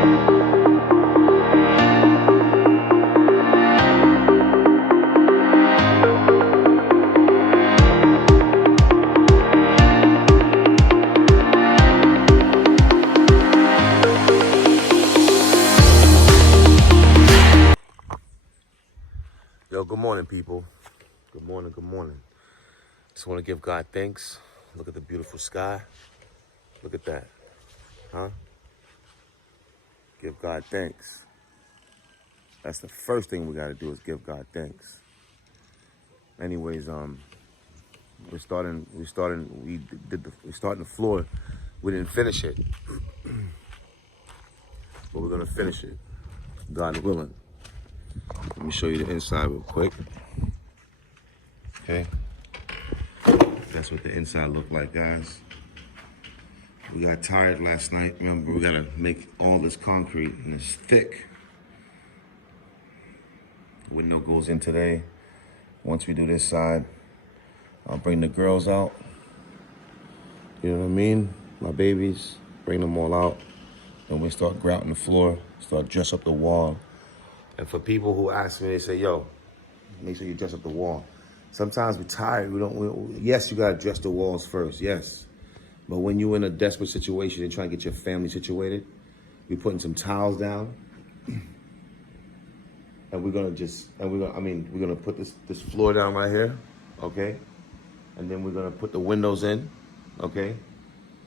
Yo, good morning, people. Good morning, good morning. Just want to give God thanks. Look at the beautiful sky. Look at that, huh? Give God thanks. That's the first thing we got to do is give God thanks. Anyways, we're starting the floor. We didn't finish it, but we're gonna finish it, God willing. Let me show you the inside real quick. Okay, that's what the inside looked like, guys. We got tired last night. Remember, we gotta make all this concrete and it's thick. Window goes in today. Once we do this side, I'll bring the girls out. You know what I mean? My babies, bring them all out. Then we start grouting the floor, start dress up the wall. And for people who ask me, they say, yo, make sure you dress up the wall. Sometimes we're tired, yes, you gotta dress the walls first, yes. But when you're in a desperate situation and trying to get your family situated, we're putting some towels down. And we're gonna put this floor down right here, okay? And then we're gonna put the windows in, okay?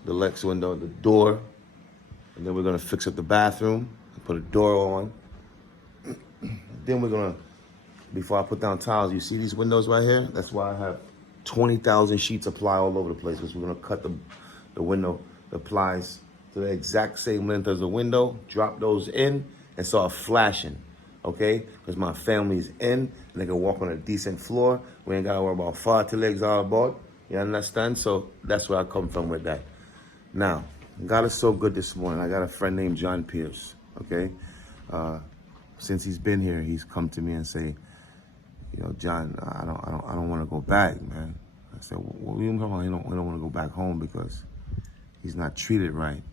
The Lex window, the door. And then we're gonna fix up the bathroom and put a door on. Then we're gonna, before I put down tiles, you see these windows right here? That's why I have 20,000 sheets of ply all over the place, because we're gonna cut the window, the plies to the exact same length as the window, drop those in and start flashing, okay? Because my family's in and they can walk on a decent floor. We ain't gotta worry about farty legs all about, you understand? So that's where I come from with that. Now, God is so good this morning. I got a friend named John Pierce, okay? Since he's been here, he's come to me and say, you know, John, I don't want to go back, man. I said, well, what are you talking about? We don't want to go back home because he's not treated right.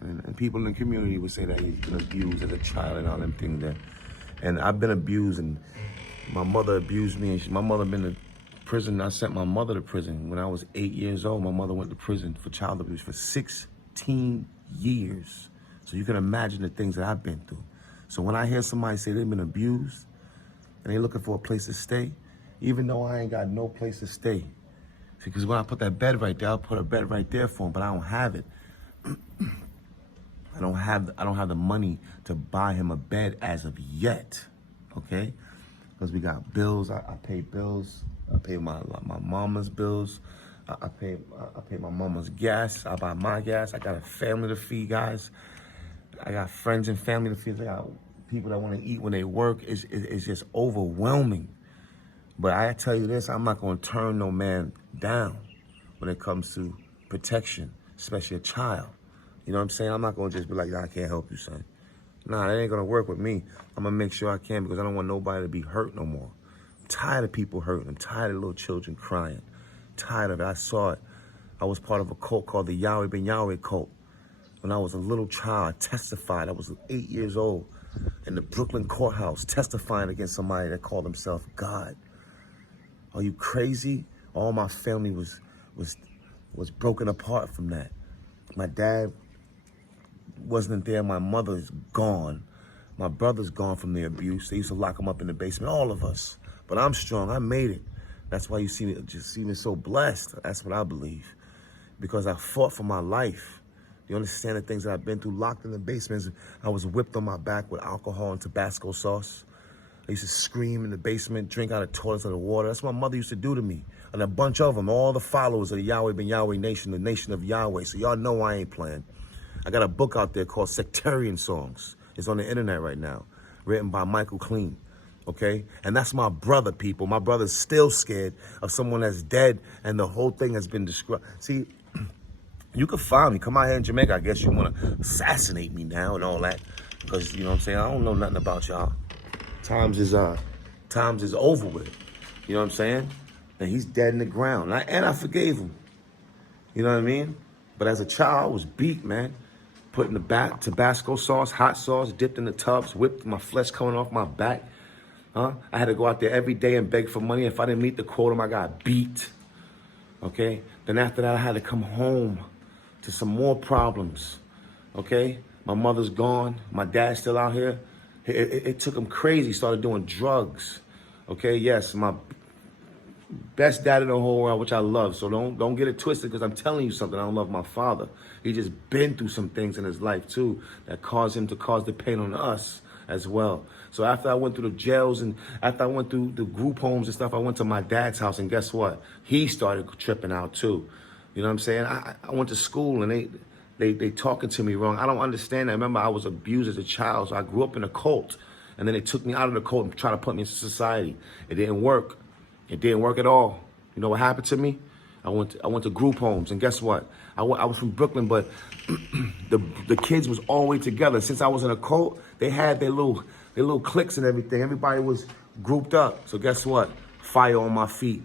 And people in the community would say that he's been abused as a child and all them things there. And I've been abused, and my mother abused me, and my mother been to prison. I sent my mother to prison when I was 8 years old. My mother went to prison for child abuse for 16 years. So you can imagine the things that I've been through. So when I hear somebody say they've been abused and they're looking for a place to stay, even though I ain't got no place to stay, because when I put that bed right there, I'll put a bed right there for him, but I don't have it. I don't have the money to buy him a bed as of yet, okay? Because we got bills. I pay bills. I pay my mama's bills. I pay my mama's gas. I buy my gas. I got a family to feed, guys. I got friends and family to feed. I got people that want to eat when they work. It's just overwhelming. But I tell you this, I'm not going to turn no man down when it comes to protection, especially a child. You know what I'm saying? I'm not going to just be like, nah, I can't help you, son. Nah, that ain't going to work with me. I'm going to make sure I can, because I don't want nobody to be hurt no more. I'm tired of people hurting. I'm tired of little children crying. I'm tired of it. I saw it. I was part of a cult called the Yahweh Ben Yahweh cult. When I was a little child, I testified. I was 8 years old in the Brooklyn courthouse testifying against somebody that called himself God. Are you crazy? All my family was broken apart from that. My dad wasn't there. My mother's gone. My brother's gone from the abuse. They used to lock him up in the basement, all of us. But I'm strong. I made it. That's why you see me so blessed. That's what I believe. Because I fought for my life. You understand the things that I've been through, locked in the basements. I was whipped on my back with alcohol and Tabasco sauce. I used to scream in the basement, drink out of toilets out of water. That's what my mother used to do to me. And a bunch of them, all the followers of the Yahweh Ben Yahweh Nation, the Nation of Yahweh. So y'all know I ain't playing. I got a book out there called Sectarian Songs. It's on the internet right now, written by Michael Clean, okay? And that's my brother, people. My brother's still scared of someone that's dead, and the whole thing has been described. See, you can find me. Come out here in Jamaica. I guess you want to assassinate me now and all that. Because, you know what I'm saying, I don't know nothing about y'all. Times is over with. You know what I'm saying? And he's dead in the ground. And I forgave him. You know what I mean? But as a child, I was beat, man. put in the Tabasco sauce, hot sauce, dipped in the tubs, whipped my flesh coming off my back. I had to go out there every day and beg for money. If I didn't meet the quota, I got beat. Okay? Then after that, I had to come home to some more problems. Okay? My mother's gone. My dad's still out here. It took him crazy. He started doing drugs. Okay? Yes, my best dad in the whole world, which I love. So don't get it twisted, because I'm telling you something. I don't love my father. He just been through some things in his life too that caused him to cause the pain on us as well. So after I went through the jails and after I went through the group homes and stuff, I went to my dad's house, and guess what? He started tripping out too. You know what I'm saying? I went to school and they talking to me wrong. I don't understand that. Remember, I was abused as a child, so I grew up in a cult, and then they took me out of the cult and tried to put me into society. It didn't work. It didn't work at all. You know what happened to me? I went to group homes, and guess what? I was from Brooklyn, but the kids was all the way together. Since I was in a cult, they had their little cliques and everything. Everybody was grouped up. So guess what? Fire on my feet,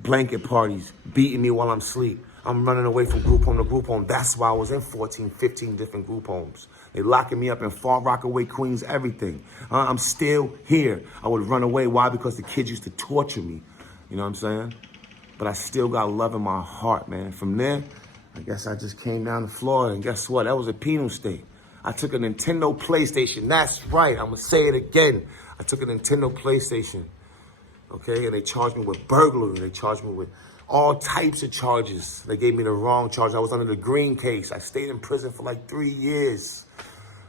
blanket parties, beating me while I'm asleep. I'm running away from group home to group home. That's why I was in 14, 15 different group homes. They locking me up in Far Rockaway, Queens, everything. I'm still here. I would run away. Why? Because the kids used to torture me. You know what I'm saying? But I still got love in my heart, man. From there, I guess I just came down to Florida, and guess what? That was a penal state. I took a Nintendo PlayStation. That's right. I'm going to say it again. I took a Nintendo PlayStation, okay? And they charged me with burglary. They charged me with all types of charges. They gave me the wrong charge. I was under the green case. I stayed in prison for like 3 years,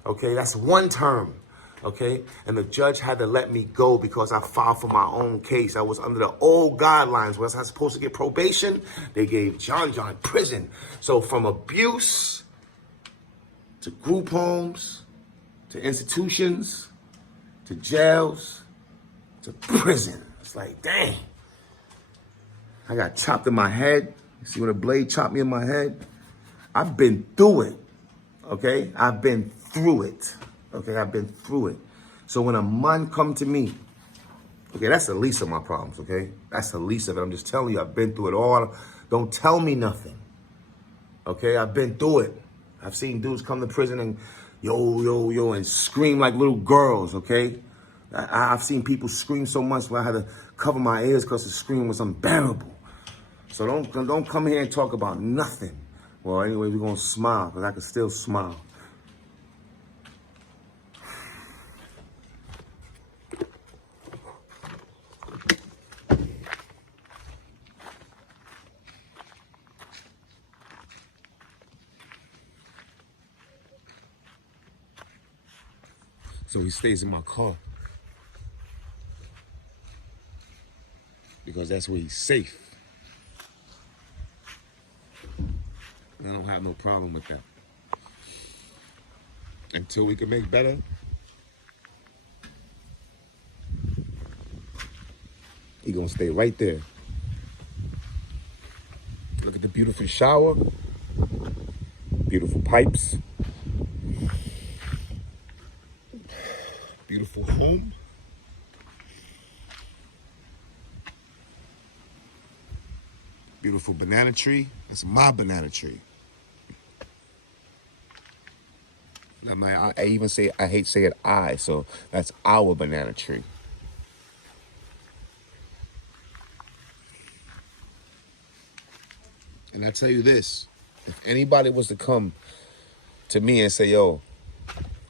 okay? That's one term. Okay, and the judge had to let me go because I filed for my own case. I was under the old guidelines. Was I supposed to get probation? They gave John prison. So from abuse to group homes to institutions to jails to prison. It's like, dang. I got chopped in my head. You see when a blade chopped me in my head? I've been through it. Okay, I've been through it. Okay, I've been through it. So when a man come to me, okay, that's the least of my problems, okay? That's the least of it. I'm just telling you, I've been through it all. Don't tell me nothing, okay? I've been through it. I've seen dudes come to prison and yo, and scream like little girls, okay? I've seen people scream so much where I had to cover my ears because the scream was unbearable. So don't come here and talk about nothing. Well, anyway, we're going to smile, because I can still smile. So he stays in my car, because that's where he's safe. And I don't have no problem with that. Until we can make better, he gonna stay right there. Look at the beautiful shower, beautiful pipes, beautiful home. Beautiful banana tree. That's my banana tree. I even say, I hate saying I, so that's our banana tree. And I tell you this, if anybody was to come to me and say, yo,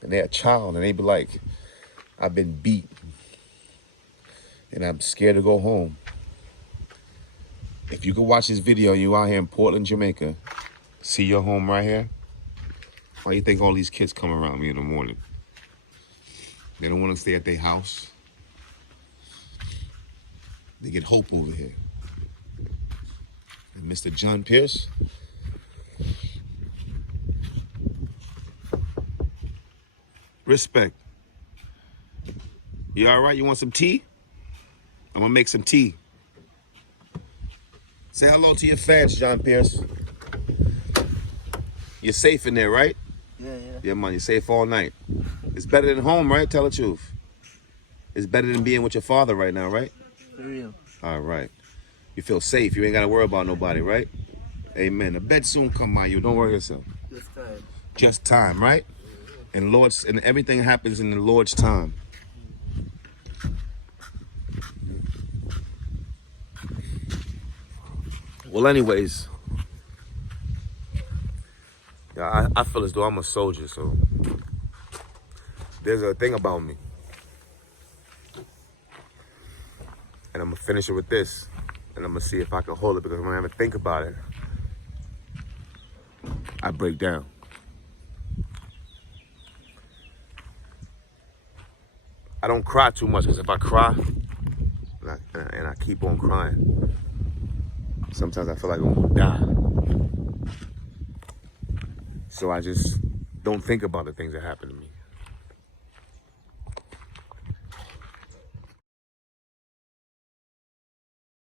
and they're a child, and they be like, I've been beat, and I'm scared to go home. If you could watch this video, you out here in Portland, Jamaica, see your home right here, why do you think all these kids come around me in the morning? They don't want to stay at their house. They get hope over here. And Mr. John Pierce, respect. You all right? You want some tea? I'm gonna make some tea. Say hello to your fans, John Pierce. You're safe in there, right? Yeah. Yeah, man, you're safe all night. It's better than home, right? Tell the truth. It's better than being with your father right now, right? For real. All right. You feel safe. You ain't got to worry about nobody, right? Amen. The bed soon come by you. Don't worry yourself. This time. just time, right? And everything happens in the Lord's time. Well, anyways, yeah, I feel as though I'm a soldier, so there's a thing about me. And I'm gonna finish it with this. And I'm gonna see if I can hold it, because when I ever think about it, I break down. I don't cry too much, because if I cry, and I keep on crying, sometimes I feel like I'm gonna die. So I just don't think about the things that happen to me.